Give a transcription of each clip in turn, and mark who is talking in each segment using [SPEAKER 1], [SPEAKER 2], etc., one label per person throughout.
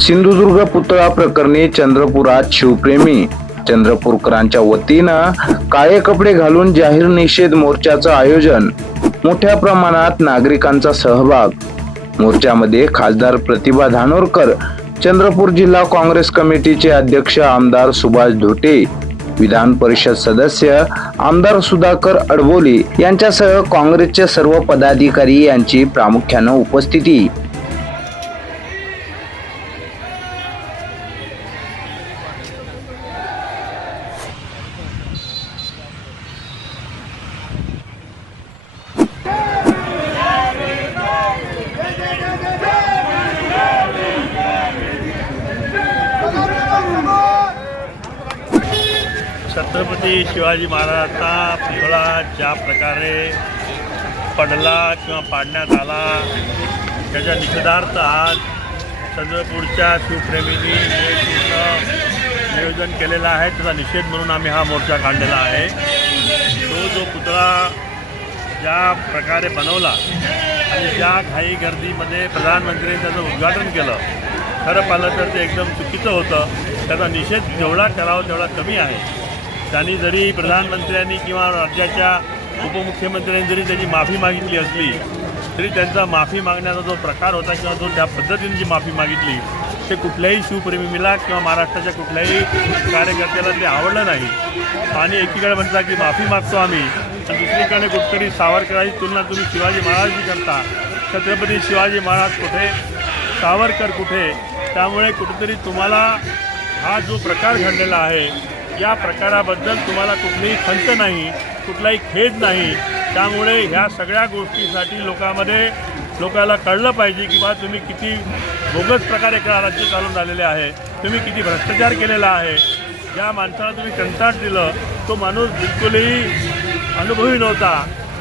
[SPEAKER 1] सिंधुदुर्ग पुतळा प्रकरणी चंद्रपुरात शिवप्रेमी. चंद्रपूरकरांच्या वतीनं काळे कपडे घालून जाहीर निषेध मोर्चाचं आयोजन. मोठ्या प्रमाणात नागरिकांचा सहभाग. मोर्चामध्ये खासदार प्रतिभा धानोरकर चंद्रपूर जिल्हा काँग्रेस कमिटीचे अध्यक्ष आमदार सुभाष धोटे विधान परिषद सदस्य आमदार सुधाकर अडबोली यांच्यासह काँग्रेसचे सर्व पदाधिकारी यांची प्रामुख्यानं उपस्थिती.
[SPEAKER 2] छत्रपती शिवाजी महाराजांचा पुतळा ज्या प्रकारे पडला किंवा पाडण्यात आला त्याच्या निषेधार्थ आज चंद्रपूरच्या शिवप्रेमींनी जे पूर्ण नियोजन केलेलं आहे. त्याचा निषेध म्हणून आम्ही हा मोर्चा काढलेला आहे. तो जो पुतळा ज्या प्रकारे बनवला आणि ज्या घाई गर्दीमध्ये प्रधानमंत्र्यांनी त्याचं उद्घाटन केलं खरं पाहिलं तर ते एकदम चुकीचं होतं. त्याचा निषेध जेवढा करावा तेवढा कमी आहे. त्यांनी जरी प्रधानमंत्र्यांनी किंवा राज्याच्या उपमुख्यमंत्र्यांनी जरी त्याची माफी मागितली असली तरी त्यांचा माफी मागण्याचा जो प्रकार होता किंवा जो त्या पद्धतीने जी माफी मागितली ते कुठल्याही शिवप्रेमीला किंवा महाराष्ट्राच्या कुठल्याही कार्यकर्त्याला ते आवडलं नाही. आणि एकीकडे म्हणता की माफी मागतो आम्ही आणि दुसरीकडे कुठतरी सावरकरांची तुलना तुम्ही शिवाजी महाराजची करता. छत्रपती शिवाजी महाराज कुठे? सावरकर कुठे? त्यामुळे कुठेतरी तुम्हाला हा जो प्रकार घडलेला आहे या प्रकाराबद्दल तुम्हाला कुठलीही खंत नाही कुठलाही खेद नाही. त्यामुळे ह्या सगळ्या गोष्टीसाठी लोकांमध्ये लोकांना कळलं पाहिजे की बा तुम्ही किती बोगस प्रकारे राज्य चालून आलेले आहे. तुम्ही किती भ्रष्टाचार केलेला आहे. ज्या माणसाला तुम्ही कंटाट दिलं तो माणूस बिलकुलही अनुभवी नव्हता.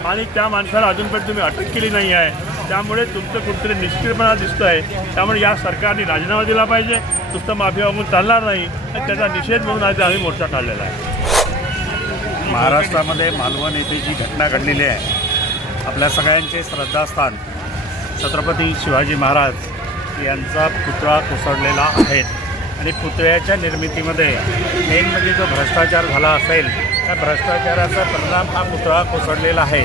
[SPEAKER 2] आणि त्या माणसाला अजूनपर्यंत तुम्ही अटक केली नाही आहे. त्यामुळे तुमचं कुठेतरी निष्क्रियपणा दिसतो आहे त्यामुळे या सरकारने राजीनामा दिला पाहिजे. नुसतं माफी मागून चालणार नाही. आणि त्याचा निषेध म्हणून आज आम्ही मोर्चा काढलेला आहे.
[SPEAKER 3] महाराष्ट्रामध्ये मालवण येथे जी घटना घडलेली आहे आपल्या सगळ्यांचे श्रद्धास्थान छत्रपती शिवाजी महाराज यांचा पुतळा कोसळलेला आहे. आणि पुतळ्याच्या निर्मितीमध्ये मेन म्हणजे जो भ्रष्टाचार झाला असेल त्या भ्रष्टाचाराचा परिणाम हा पुतळा कोसळलेला आहे.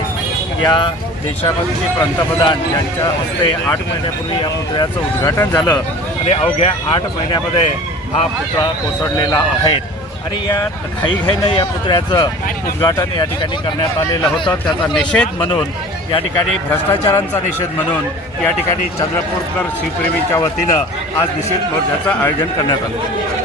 [SPEAKER 3] या देशामधील पंतप्रधान यांच्या हस्ते आठ महिन्यापूर्वी या पुतळ्याचं उद्घाटन झालं आणि अवघ्या आठ महिन्यामध्ये हा पुतळा कोसळलेला आहे. आणि या घाईघाईनं या पुतळ्याचं उद्घाटन या ठिकाणी करण्यात आलेलं होतं. त्याचा निषेध म्हणून या ठिकाणी भ्रष्टाचारांचा निषेध म्हणून या ठिकाणी चंद्रपूरकर शिवप्रेमीच्या वतीनं आज निषेध मोर्चाचं आयोजन करण्यात आलं.